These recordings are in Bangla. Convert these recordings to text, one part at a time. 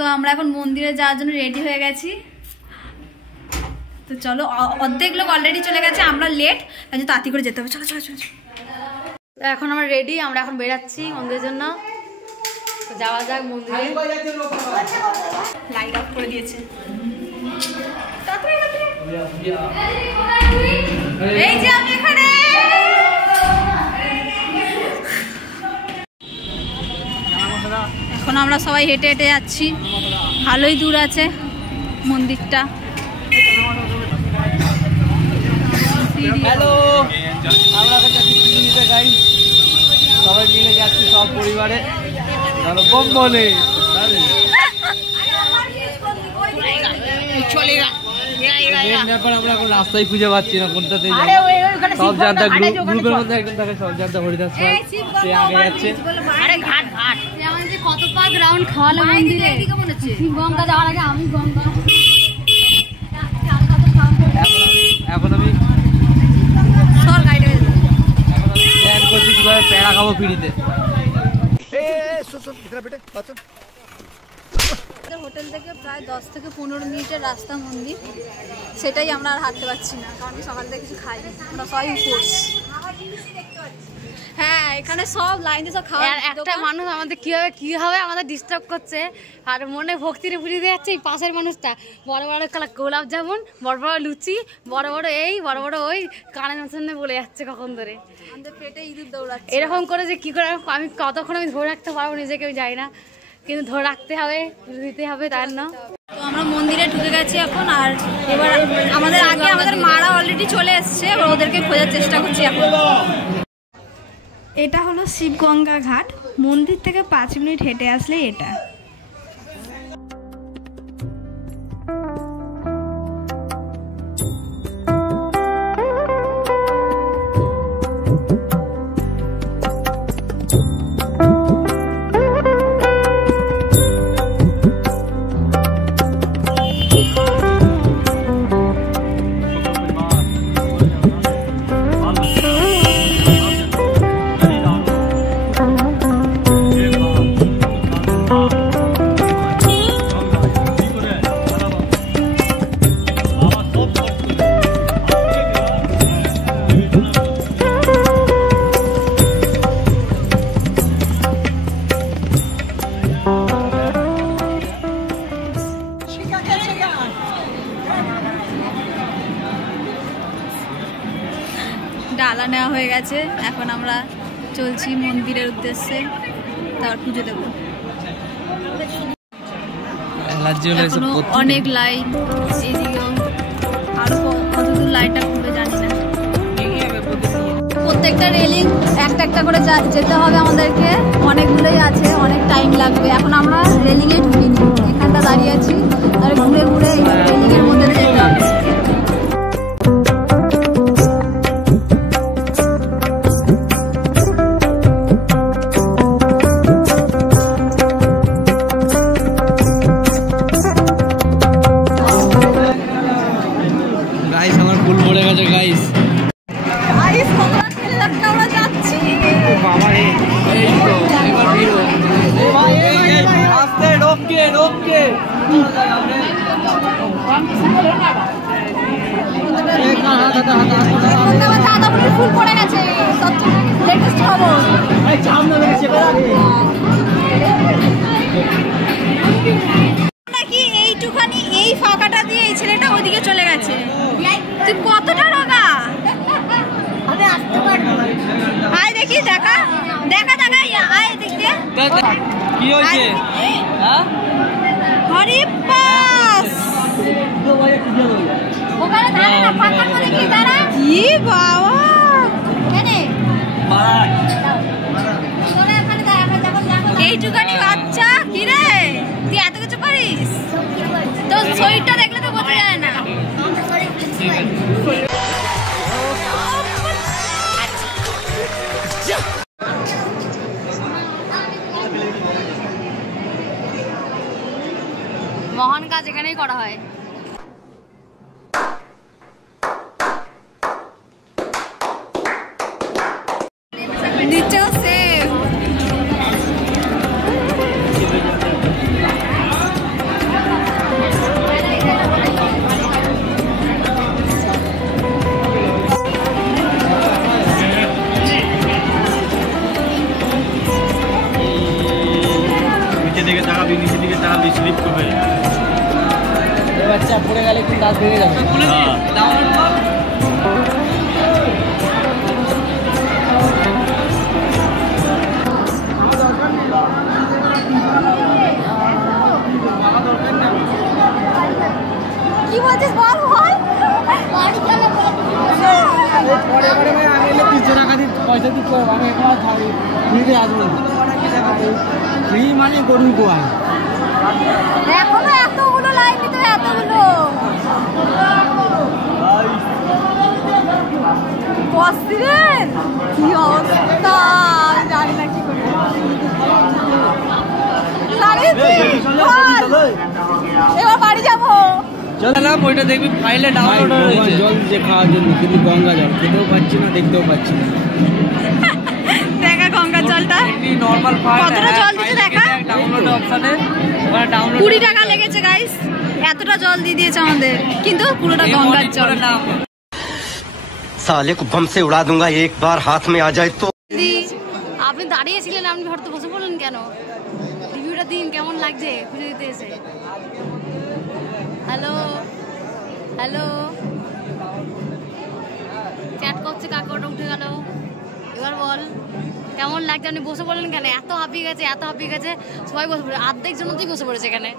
সো আমরা এখন মন্দিরে যাওয়ার জন্য রেডি হয়ে গেছি। তো চলো, অর্ধেক লোক অলরেডি চলে গেছে, আমরা লেট, তাই জন্য তাড়াতাড়ি করে যেতে হবে। চলো চলো চলো। তো এখন আমরা রেডি, আমরা এখন বেরাচ্ছি মন্দিরের জন্য। তো যাওয়া যাক মন্দিরে। লাইট অফ করে দিয়েছে। এই যে আমি এখানে। এখন আমরা সবাই হেঁটে হেঁটে যাচ্ছি, ভালোই দূর আছে মন্দিরটা। হ্যালো, আমরা পিকনিকে যাই, সবাই মিলে যাচ্ছি সব পরিবারে। বম বলে আমরা এখন রাস্তায় খুঁজে পাচ্ছি না কোনটাতে যাই। সব জানতা গ্রুপের মধ্যে একজন থাকে, সব জানতা হরিদাস সে আগে যাচ্ছে। কত পাক রাউন্ড খাওয়ালো মন্দিরে, গঙ্গা যাওয়ার আগে আমি গঙ্গা। এখন আমি প্ল্যান করছি কিভাবে প্যাড়া খাবো ফ্রিতে। হোটেল থেকে প্রায় 10 থেকে 15 মিনিটের রাস্তা মন্দির, সেটাই আমরা আর হাঁটতে পারছি না, কারণ কি সকাল থেকে কিছু খাইনি, আমরা সবাই উপোস। হ্যাঁ, এখানে সব লাইনে সব খাওয়া। একটা মানুষ আমাদের কিভাবে আমাদের ডিস্টার্ব করছে, আর মনে ভক্তিরে বুঝিয়ে দিয়ে যাচ্ছে। এই পাশের মানুষটা বড় বড় গোলাপ জামুন, বড় বড় লুচি, বড় বড় এই বড় বড় ওই কানের সামনে বলে যাচ্ছে কখন ধরে। আমাদের পেটে ইঁদুর দৌড়াচ্ছে এরকম করে যে কি করে আমি কতক্ষণ আমি ধরে রাখতে পারবো নিজেকে আমি যাই না, কিন্তু ধরে রাখতে হবে, দিতে হবে তার না। তো আমরা মন্দিরে ঢুকে গেছি এখন, আর এবার আমাদের আগে আমাদের মারা অলরেডি চলে এসছে, ওদেরকে খোঁজার চেষ্টা করছি এখন। এটা হলো শিবগঙ্গা ঘাট, মন্দির থেকে 5 মিনিট হেঁটে আসলে এটা। ডালা নেওয়া হয়ে গেছে, এখন আমরা চলছি মন্দিরের উদ্দেশ্যে, তারপর পুজো দেবো। অনেক লাইন, এইদিকেও আরো কতদূর লাইনটা ঘুরে জানি না। প্রত্যেকটা রেলিং একটা একটা করে যেতে হবে আমাদেরকে, অনেকগুলোই আছে, অনেক টাইম লাগবে। এখন আমরা রেলিংয়ে ঢুকিনি, এখানটা দাঁড়িয়ে আছি, আর ঘুরে ঘুরে রেলিংয়ের মধ্যে যেতে হবে। ফুল পড়ে গেছে, লেটেস্ট খবর। নাকি এইটুখানি এই ফাঁকাটা দিয়ে এই ছেলেটা ওদিকে চলে গেছে। তুই কতটা রোগা, আয় দেখি, দেখা দেখা দেখা, আয় দেখতে কি হয়েছে। হরি পাস ওখানে দাঁড়া না, ফাঁকার মধ্যে কি দাঁড়া। কি বাবা, এইটুখানি বাচ্চা, কি রে তুই এত কিছু পারিস? তোর শরীরটা দেখলে তো বোঝা যায় না। মহান কাজ এখানেই করা হয়। নিচেও সেম। নিচে দিকে তাকাবি, নিচে দিকে তাকাবি, স্লিপ করবে। বাচ্চা পড়ে গেলে কিন্তু দাঁত ভেঙে যাবে। কি বলছিস বল বল। ফ্রি মানে গরুর গোয়াল। এখনো এতগুলো লাইন নিতে এতগুলো বসছিলেন কি অবস্থা জানি না কি করে এবার বাড়ি যাবো। চলো ওইটা দেখবি ফাইলে ডাউনলোড হয়েছে। জল যে খাওয়ার জন্য, কিন্তু গঙ্গা জল খেতেও পাচ্ছি না, দেখতেও পাচ্ছি না। দেখা গঙ্গা জলটা নরমাল ফাইল কতটা জল দিতে দেখা ডাউনলোড অপশনে ওখানে ডাউনলোড 20 টাকা লেগেছে গাইস, এতটা জল দিয়ে দিয়েছে আমাদের, কিন্তু পুরোটা গঙ্গার জল। साले को बम से उड़ा दूंगा एक बार हाथ में आ जाए तो। আপনি দাঁড়িয়েছিলেন, আপনি হঠাৎ বসে পড়লেন কেন? রিভিউটা দিন, কেমন লাগছে খুঁজে দিতে এসে? হ্যালো হ্যালো, চ্যাট করছে, কাকাটা উঠে গেল। এবার বল কেমন লাগছে? আপনি বসে পড়লেন কেন? এত হাঁপিয়ে গেছে, এত হাঁপিয়ে গেছে, সবাই বসে পড়ে, অর্ধেক জনতেই বসে পড়েছে এখানে।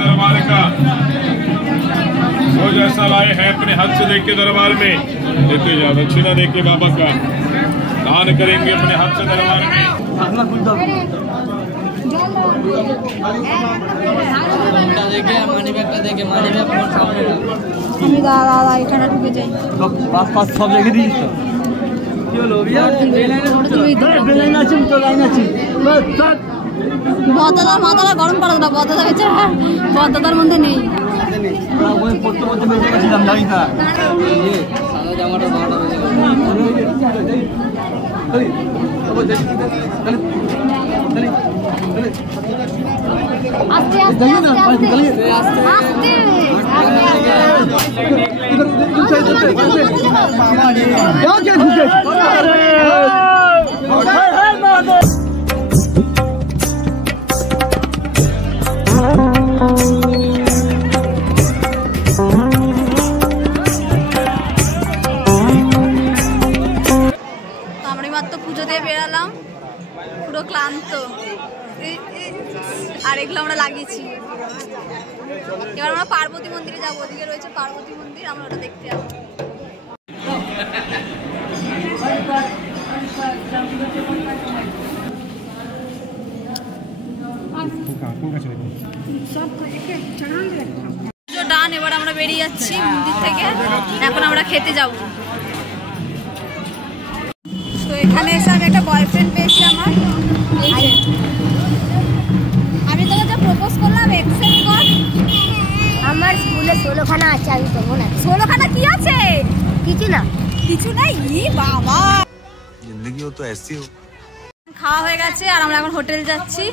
दरबार का वो जैसा लाए हैं अपने हाथ से देख के दरबार में देते जाओ, दक्षिणा देख के बाबा का दान करेंगे अपने हाथ से दरबार में। সব রেখে দিস তো। কি হলো বদাদার মাথাটা গরম করা না, বদাদা বেচারা বদাদার মধ্যে নেই। আস্তে আস্তে আস্তে পুজো দিয়ে বেরালাম পুরো ক্লান্ত, আর এগুলো আমরা লাগিয়েছি। এবার আমরা পার্বতী মন্দিরে যাবো, ওদিকে রয়েছে পার্বতী মন্দির, আমরা ওটা দেখতে যাবো। ডান, এবার আমরা বেরিয়ে যাচ্ছি মন্দির থেকে, এখন আমরা খেতে যাবো। তো এখানে এসে আমি একটা বয়ফ্রেন্ড পেয়েছি আমার। আমি তোকে যা প্রপোজ করলাম অ্যাকসেপ্ট কর। আমার স্কুলে 16খানা আছে, আমি দেবো না। 16খানা কি আছে? কিছু না, কিছু নাই। ই বাবা, जिंदगी हो तो ऐसी हो। খাওয়া হয়ে গেছে আর আমরা এখন হোটেল যাচ্ছি,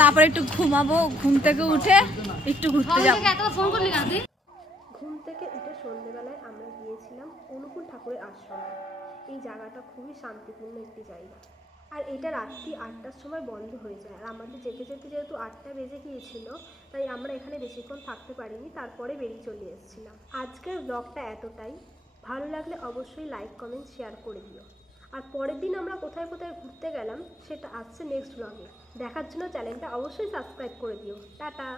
তারপরে একটু ঘুমাবো, ঘুম থেকে উঠে একটু ঘুরতে যাবো। ফোন করলি কেন তুই? ঘুম থেকে উঠে সন্ধ্যেবেলায় আমরা গিয়েছিলাম অনুকূল ঠাকুরের আশ্রমে। এই জায়গাটা খুবই শান্তিপূর্ণ একটি জায়গা, আর এটা রাত্রি 8টার সময় বন্ধ হয়ে যায়। আর আমাদের যেতে যেতে যেহেতু 8টা বেজে গিয়েছিল, তাই আমরা এখানে বেশিক্ষণ থাকতে পারিনি, তারপরে বেরিয়ে চলে এসেছিলাম। আজকের ব্লগটা এতটাই। ভালো লাগলে অবশ্যই লাইক কমেন্ট শেয়ার করে দিও। আর পরের দিন আমরা কোথায় কোথায় ঘুরতে গেলাম সেটা আসছে নেক্সট ব্লগে। দেখার জন্য চ্যানেলটা অবশ্যই সাবস্ক্রাইব করে দিও। টাটা।